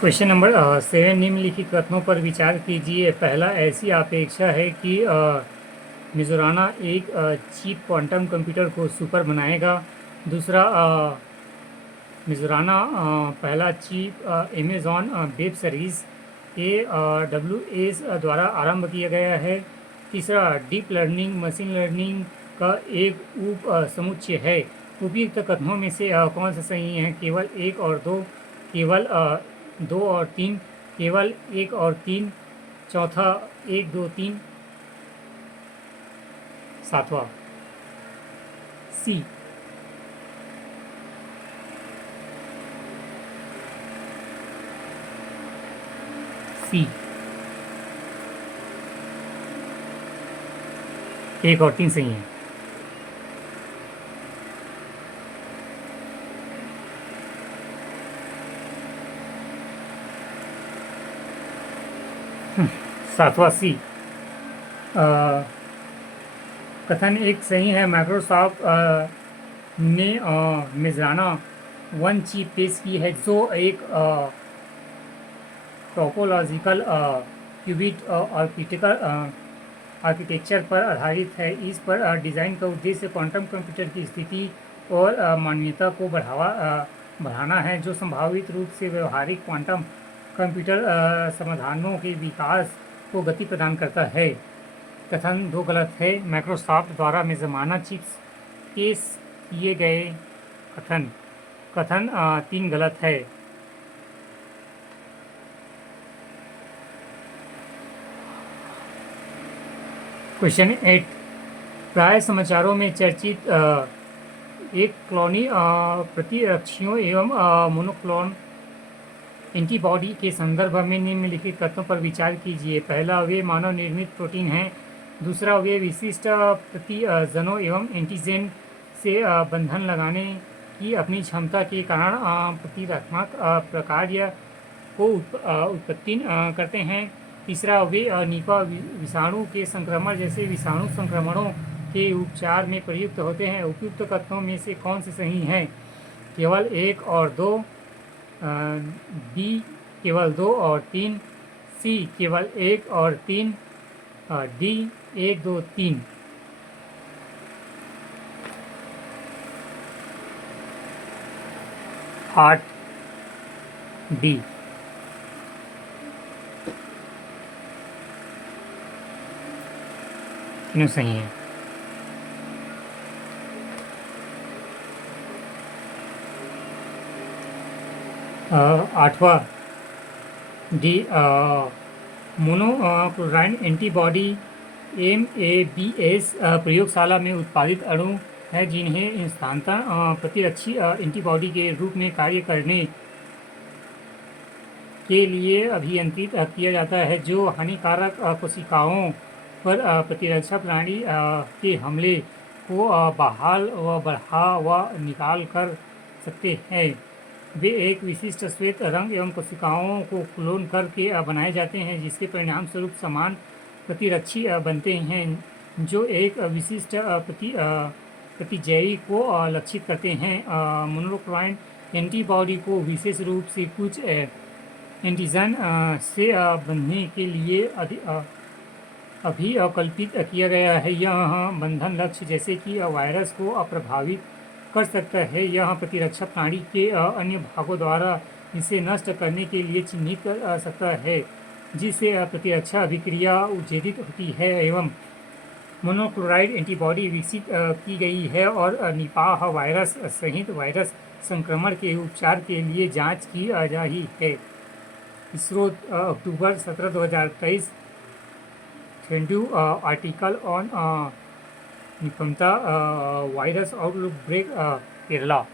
Question number 7 निम्नलिखित कथनों पर विचार कीजिए। पहला, ऐसी अपेक्षा है कि मिज़ोराना एक चीप क्वांटम कंप्यूटर को सुपर बनाएगा। दूसरा, मिज़ोराना पहला cheap Amazon web series AWS द्वारा आरंभ किया गया है। तीसरा, डीप लर्निंग मशीन लर्निंग का एक उप समुच्चय है। उपयुक्त कथनों में से कौन सा सही है? केवल एक और दो, केवल दो और तीन, केवल एक और तीन, चौथा एक दो तीन, सातवां सी। सी, एक और तीन सही है। सातवां सी। कथन एक सही है। माइक्रोसॉफ्ट ने मिज़राना 1 चिप पेश की है जो एक टोपोलॉजिकल क्यूबिट आर्किटेक्चर पर आधारित है। इस पर डिज़ाइन का उद्देश्य क्वांटम कंप्यूटर की स्थिति और मान्यता को बढ़ाना है, जो संभावित रूप से व्यवहारिक क्वांटम कंप्यूटर समाधानों के विकास को गति प्रदान करता है। कथन 2 गलत है। माइक्रोसॉफ्ट द्वारा मिज़राना चिप्स पेश किए गए। कथन 3 गलत है। क्वेश्चन 8, प्राय समाचारों में चर्चित एक क्लोनी प्रतिरक्षियों एवं मोनोक्लोन एंटीबॉडी के संदर्भ में निम्नलिखित कथनों पर विचार कीजिए। पहला, वे मानव निर्मित प्रोटीन हैं। दूसरा, वे विशिष्ट प्रतिजनों एवं एंटीजन से बंधन लगाने की अपनी क्षमता के कारण प्रतिरक्षात्मक प्रकार्य को उत्पत्ति करते हैं। तीसरा, वे निपा विषाणु के संक्रमण जैसे विषाणु संक्रमणों के उपचार में प्रयुक्त होते हैं। उपयुक्त कथनों में से कौन से सही हैं? केवल एक और दो, बी केवल दो और तीन, सी केवल एक और तीन, डी एक दो तीन। आठ डी। तीनों सही हैं। आठवां डी, मोनोक्लोनाइल एंटीबॉडी MABS प्रयोगशाला में उत्पादित अणु है जिन्हें स्थानांतरण प्रतिरक्षी एंटीबॉडी के रूप में कार्य करने के लिए अभियंत्रित किया जाता है, जो हानिकारक कोशिकाओं पर प्रतिरक्षा प्रणाली के हमले को बहाल व बढ़ा व निकाल कर सकते हैं। वे एक विशिष्ट श्वेत रंग एवं कोशिकाओं को क्लोन करके बनाए जाते हैं, जिसके परिणाम स्वरूप समान प्रतिरक्षी बनते हैं, जो एक विशिष्ट प्रतिजैवी को लक्षित करते हैं। मोनोक्लोनाइल एंटीबॉडी को विशेष रूप से कुछ एंटीजन से बंधने के लिए अभिकल्पित किया गया है। यह बंधन लक्ष्य जैसे कि वायरस को अप्रभावित कर सकता है। यह प्रतिरक्षा प्रणाली के अन्य भागों द्वारा इसे नष्ट करने के लिए चिन्हित कर सकता है, जिससे प्रतिरक्षा अभिक्रिया उत्तेजित होती है एवं मोनोक्लोनाइल एंटीबॉडी विकसित की गई है और निपाह वायरस सहित वायरस संक्रमण के उपचार के लिए जांच की जा रही है। स्रोत अक्टूबर 17, 2023, थेंड्यू आर्टिकल ऑन निपमता वायरस आउटब्रेक केरला।